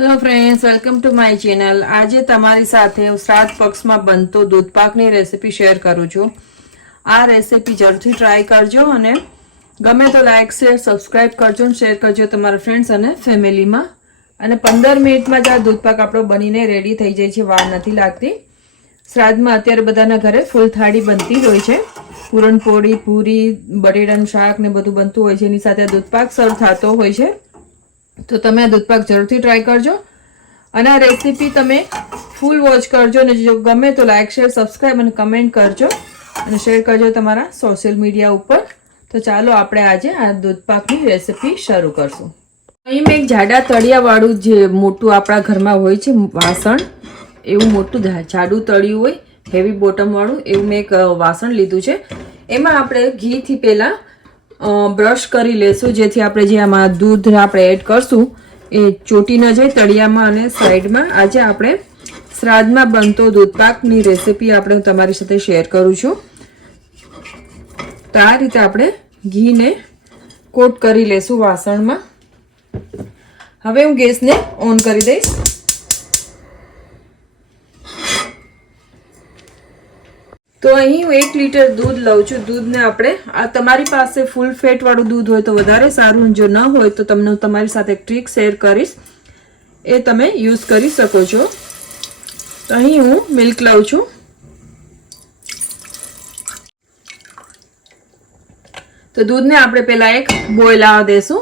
Hello friends welcome to my channel આજે તમારી સાથે હું શ્રાદ્ધ પક્ષમાં બનતો દૂધપાકની રેસીપી શેર કરું છું. આ રેસીપી જરૂરથી ટ્રાય કરજો અને ગમે તો લાઇક શેર સબસ્ક્રાઈબ કરજો અને શેર કરજો તમારા ફ્રેન્ડ્સ અને ફેમિલીમાં અને પંદર મિનિટમાં જ આ દૂધપાક આપણો બનીને રેડી થઈ જાય છે. વાર નથી લાગતી. શ્રાદ્ધમાં અત્યારે બધાના ઘરે ફૂલ થાળી બનતી હોય છે. પૂરણપોળી, પૂરી, બટેટાનું શાક ને બધું બનતું હોય છે. એની સાથે દૂધપાક સર્વ થતો હોય છે. તો તમે આ દૂધપાક જરૂરથી ટ્રાય કરજો. અને આ રેસીપી તમે ફૂલ વોચ કરજો અને જો ગમે તો લાઇક શેર સબસ્ક્રાઈબ અને કમેન્ટ કરજો. અને શેર કરજો તમારા સોશિયલ મીડિયા ઉપર. તો ચાલો આપણે આજે આ દૂધપાકની રેસીપી શરૂ કરશું. અહીં મેં એક જાડા તળિયાવાળું જે મોટું આપણા ઘરમાં હોય છે, વાસણ, એવું મોટું જાડું તળિયું હોય હેવી બોટમવાળું એવું મેં એક વાસણ લીધું છે. એમાં આપણે ઘીથી પહેલાં બ્રશ કરી લેશું. જેથી આપણે જે આમાં દૂધ આપણે એડ કરશું, એ ચોટી ન જાય તળિયામાં અને સાઈડમાં આજે આપણે શ્રાદ્ધમાં બનતો દૂધપાકની રેસીપી આપણે તમારી સાથે શેર કરું છું. તો આ રીતે આપણે ઘીને કોટ કરી લેશું વાસણમાં. હવે હું ગેસને ઓન કરી દઈશ. તો અહીં હું એક લીટર દૂધ લઉં છું. દૂધને આપણે આ તમારી પાસે ફૂલ ફેટ વાળું દૂધ હોય તો વધારે સારું જો ન હોય તો તમને તમારી સાથે એક ટ્રીક શેર કરીશ. એ તમે યુઝ કરી શકો છો. તો અહીં હું મિલ્ક લઉં છું. તો દૂધને આપણે પહેલાં એક બોઇલ આવવા દેશું.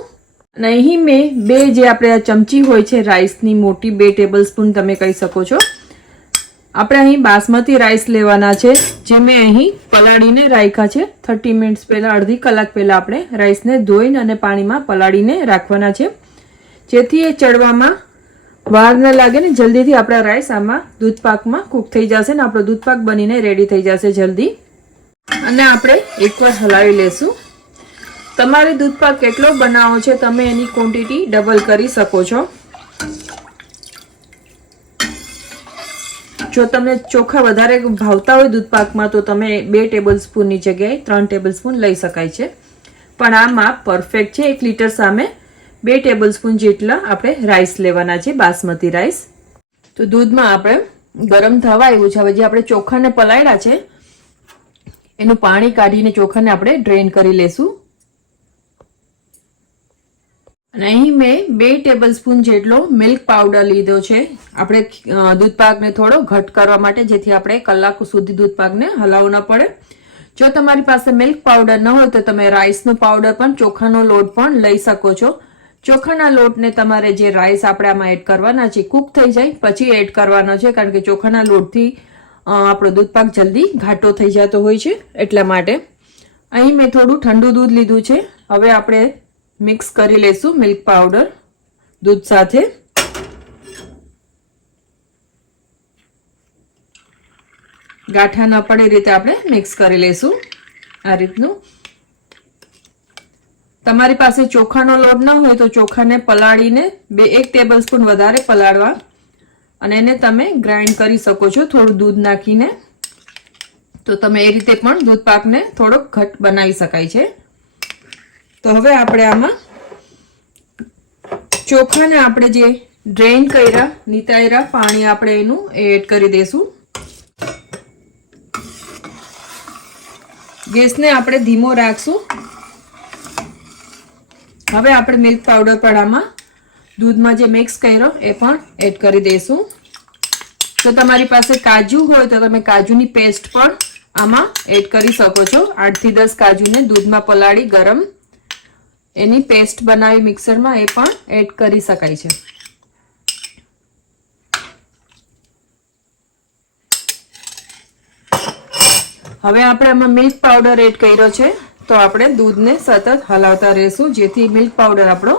અને અહીં મેં બે જે આપણે ચમચી હોય છે રાઈસની મોટી બે ટેબલ સ્પૂન તમે કહી શકો છો. આપણે અહીં બાસમતી રાઈસ લેવાના છે, જે મેં અહીં પલાળીને રાખ્યા છે. થર્ટી મિનિટ્સ પહેલાં, અડધી કલાક પહેલાં આપણે રાઈસને ધોઈને અને પાણીમાં પલાળીને રાખવાના છે. જેથી એ ચડવામાં વાર ન લાગે ને જલ્દીથી આપણા રાઈસ આમાં દૂધપાકમાં કૂક થઈ જશે ને આપણો દૂધપાક બનીને રેડી થઈ જશે જલ્દી. અને આપણે એકવાર હલાવી લેશું. તમારે દૂધપાક કેટલો બનાવો છે તમે એની ક્વોન્ટિટી ડબલ કરી શકો છો. જો તમને ચોખા વધારે ભાવતા હોય દૂધપાકમાં તો તમે બે ટેબલ સ્પૂનની જગ્યાએ ત્રણ ટેબલ સ્પૂન લઈ શકાય છે. પણ આ માપ પરફેક્ટ છે. એક લીટર સામે બે ટેબલ સ્પૂન જેટલા આપણે રાઈસ લેવાના છે, બાસમતી રાઈસ તો દૂધમાં આપણે ગરમ થવા આવ્યું છે. હવે જે આપણે ચોખાને પલાળ્યા છે, એનું પાણી કાઢીને ચોખાને આપણે ડ્રેન કરી લેશું. અને અહીં મેં બે ટેબલ સ્પૂન જેટલો મિલ્ક પાવડર લીધો છે. આપણે દૂધપાકને થોડો ઘટ કરવા માટે, જેથી આપણે કલાક સુધી દૂધપાકને હલાવવું ન પડે. જો તમારી પાસે મિલ્ક પાવડર ન હોય, તો તમે રાઈસનો પાવડર પણ, ચોખાનો લોટ પણ લઈ શકો છો. ચોખાના લોટને તમારે જે રાઈસ આપણે આમાં એડ કરવાના છે કૂક થઈ જાય, પછી એડ કરવાનો છે, કારણ કે ચોખાના લોટથી આપણો દૂધપાક જલ્દી ઘાટો થઈ જતો હોય છે, એટલા માટે. અહીં મેં થોડું ઠંડુ દૂધ લીધું છે. હવે આપણે મિક્સ કરી લેશું મિલ્ક પાવડર, દૂધ સાથે. ગાંઠા ન પડે એ રીતે આપણે મિક્સ કરી લેશું આ રીતનું. તમારી પાસે ચોખાનો લોટ ન હોય તો ચોખાને પલાળીને બે એક ટેબલ સ્પૂન વધારે પલાળવા અને એને તમે ગ્રાઇન્ડ કરી શકો છો થોડું દૂધ નાખીને. તો તમે એ રીતે પણ દૂધ પાકને થોડોક ઘટ બનાવી શકાય છે. તો હવે આપણે આમાં ચોખાને આપણે જે ડ્રેઇન કર્યા નિતાર્યા પાણી આપણે એનું એડ કરી દઈશું. ગેસને આપણે ધીમો રાખશું. હવે આપણે મિલ્ક પાવડર પણ આમાં દૂધમાં જે મિક્સ કર્યો, એ પણ એડ કરી દઈશું. જો તમારી પાસે કાજુ હોય તો તમે કાજુની પેસ્ટ પણ આમાં એડ કરી શકો છો. આઠથી દસ કાજુને દૂધમાં પલાળી ગરમ એની પેસ્ટ બનાવી મિક્સરમાં એ પણ એડ કરી શકાય છે. હવે આપણે આમાં મિલ્ક પાવડર એડ કર્યો છે, તો આપણે દૂધને સતત હલાવતા રહેશું, જેથી મિલ્ક પાવડર આપણો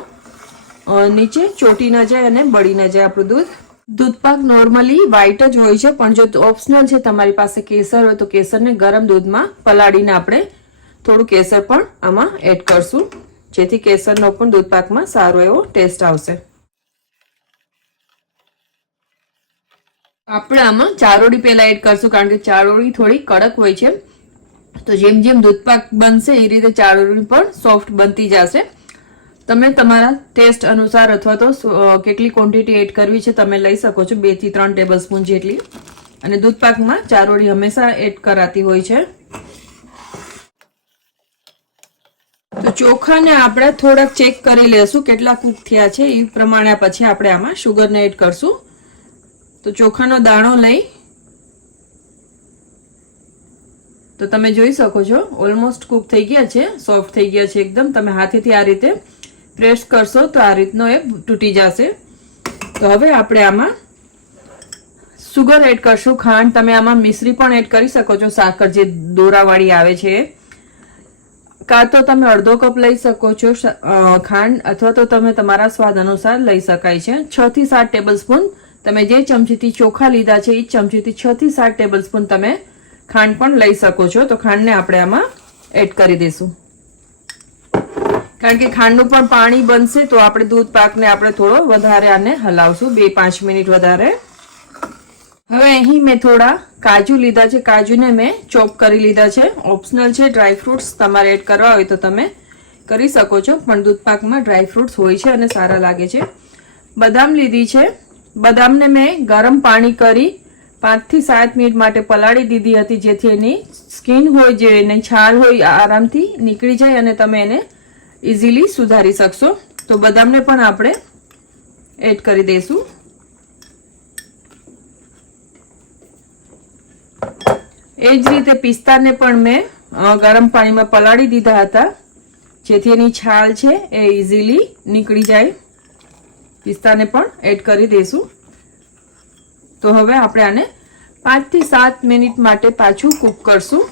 નીચે ચોટી ન જાય અને બળી ન જાય આપણું દૂધ. દૂધપાક નોર્મલી વ્હાઈટ જ હોય છે, પણ જો ઓપ્શનલ છે, તમારી પાસે કેસર હોય તો કેસરને ગરમ દૂધમાં પલાળીને આપણે થોડું કેસર પણ આમાં એડ કરશું. જેથી કેસરનો પણ દૂધપાકમાં સારો એવો ટેસ્ટ આવશે. આપણે આમાં ચારોડી પહેલાં એડ કરશું, કારણ કે ચારોડી થોડી કડક હોય છે. તો જેમ જેમ દૂધપાક બનશે, એ રીતે ચારોડી પણ સોફ્ટ બનતી જશે. તમે તમારા ટેસ્ટ અનુસાર અથવા તો કેટલી ક્વોન્ટિટી એડ કરવી છે તમે લઈ શકો છો બેથી ત્રણ ટેબલ સ્પૂન જેટલી. અને દૂધપાકમાં ચારોડી હંમેશા એડ કરાતી હોય છે. ચોખાને આપણે થોડાક ચેક કરી લેશું, કેટલા કૂક થયા છે એ પ્રમાણે પછી આપણે આમાં શુગરને એડ કરશું. તો ચોખાનો દાણો લઈ. તો તમે જોઈ શકો છો ઓલમોસ્ટ કુક થઈ ગયા છે સોફ્ટ થઈ ગયા છે એકદમ. તમે હાથેથી આ રીતે પ્રેસ કરશો તો આ રીતનો એ તૂટી જશે. તો હવે આપણે આમાં સુગર એડ કરશું. ખાંડ તમે આમાં મિશ્રી પણ એડ કરી શકો છો. સાકર જે દોરાવાળી આવે છે. કાં તો તમે અડધો કપ લઈ શકો છો ખાંડ અથવા તો તમે તમારા સ્વાદ અનુસાર લઈ શકાય છે. છ થી સાત ટેબલ સ્પૂન તમે જે ચમચીથી ચોખા લીધા છે, એ ચમચીથી છ થી સાત ટેબલ સ્પૂન તમે ખાંડ પણ લઈ શકો છો. તો ખાંડને આપણે આમાં એડ કરી દઈશું. કારણ કે ખાંડનું પણ પાણી બનશે તો આપણે દૂધ પાકને આપણે થોડો વધારે આને હલાવશું. બે પાંચ મિનિટ વધારે હવે અહીં મેં થોડા કાજુ લીધા છે. કાજુને મેં ચોપ કરી લીધા છે. ઓપ્શનલ છે. ડ્રાય ફ્રૂટ્સ તમારે એડ કરવા હોય તો તમે કરી શકો છો. પણ દૂધપાકમાં ડ્રાયફ્રૂટ્સ ડ્રાય ફ્રૂટ્સ હોય છે અને સારા લાગે છે. બદામ લીધી છે. બદામને મેં ગરમ પાણી કરી પાંચથી સાત મિનિટ માટે પલાળી દીધી હતી, જેથી એની સ્કિન હોય, જે એની છાલ હોય આરામથી નીકળી જાય અને તમે એને ઇઝીલી સુધારી શકશો. તો બદામને પણ આપણે એડ કરી દઈશું. એ જ રીતે પિસ્તાને પણ મેં ગરમ પાણીમાં પલાળી દીધા હતા. જેથી એની છાલ છે એ ઇઝીલી નીકળી જાય. પિસ્તાને પણ એડ કરી દઈશું તો હવે આપણે આને પાંચથી સાત મિનિટ માટે પાછું કૂક કરશું.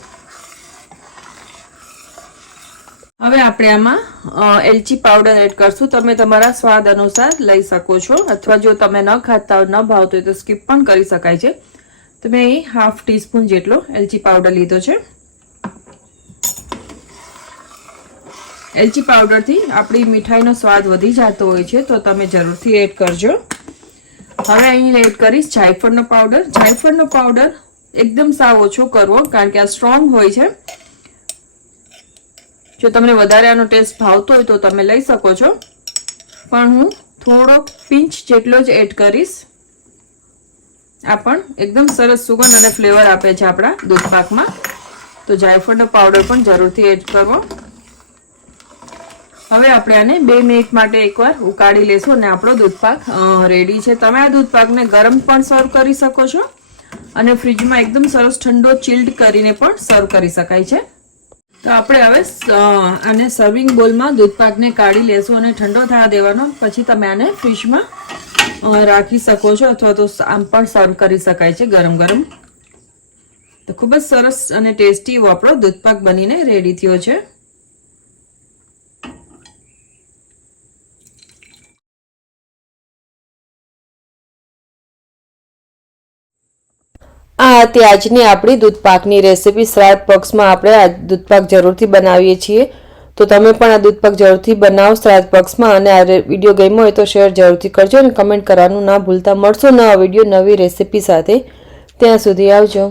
હવે આપણે આમાં એલચી પાવડર એડ કરશું. તમે તમારા સ્વાદ અનુસાર લઈ શકો છો. અથવા જો તમે ન ખાતા, ન ભાવતો હોય તો સ્કીપ પણ કરી શકાય છે. તો મેં અહીં હાફ ટીસ્પૂન જેટલો એલચી પાવડર લીધો છે. એલચી પાવડરથી આપણી મીઠાઈનો સ્વાદ વધી જતો હોય છે, તો તમે જરૂરથી એડ કરજો. હવે અહીં એડ કરીશ જાયફળનો પાવડર. જાયફળનો પાવડર એકદમ સાવ ઓછો કરવો, કારણ કે આ સ્ટ્રોંગ હોય છે. જો તમને વધારે આનો ટેસ્ટ ભાવતો હોય તો તમે લઈ શકો છો. પણ હું થોડોક પિંચ જેટલો જ એડ કરીશ. આ પણ એકદમ સરસ સુગંધ અને ફ્લેવર આપે છે આપણા દૂધ તો જાયફળનો પાવડર પણ જરૂરથી એડ કરવો. હવે આપણે આને બે મિનિટ માટે એકવાર ઉકાળી લેશું અને આપણો દૂધપાક રેડી છે. તમે આ દૂધપાકને ગરમ પણ સર્વ કરી શકો છો અને ફ્રીજમાં એકદમ સરસ ઠંડો ચિલ્ડ કરીને પણ સર્વ કરી શકાય છે. તો આપણે હવે આને સર્વિંગ બોલમાં દૂધપાકને કાઢી લેશું અને ઠંડો થવા દેવાનો. પછી તમે આને ફ્રીજમાં રાખી શકો છો અથવા તો આમ પણ સર્વ કરી શકાય છે ગરમ ગરમ. તો ખૂબ જ સરસ અને ટેસ્ટી એવો આપણો દૂધપાક બનીને રેડી થયો છે. આ હતી આજની આપણી દૂધપાકની રેસીપી. શ્રાદ્ધ પક્ષમાં આપણે આ દૂધપાક જરૂરથી બનાવીએ છીએ. તો તમે પણ આ દૂધપાક જરૂરથી બનાવો શ્રાદ્ધ પક્ષમાં અને આ વીડિયો ગમ્યો હોય તો શેર જરૂરથી કરજો અને કમેન્ટ કરવાનું ના ભૂલતા. મળશો નવા વીડિયો નવી રેસીપી સાથે. ત્યાં સુધી આવજો.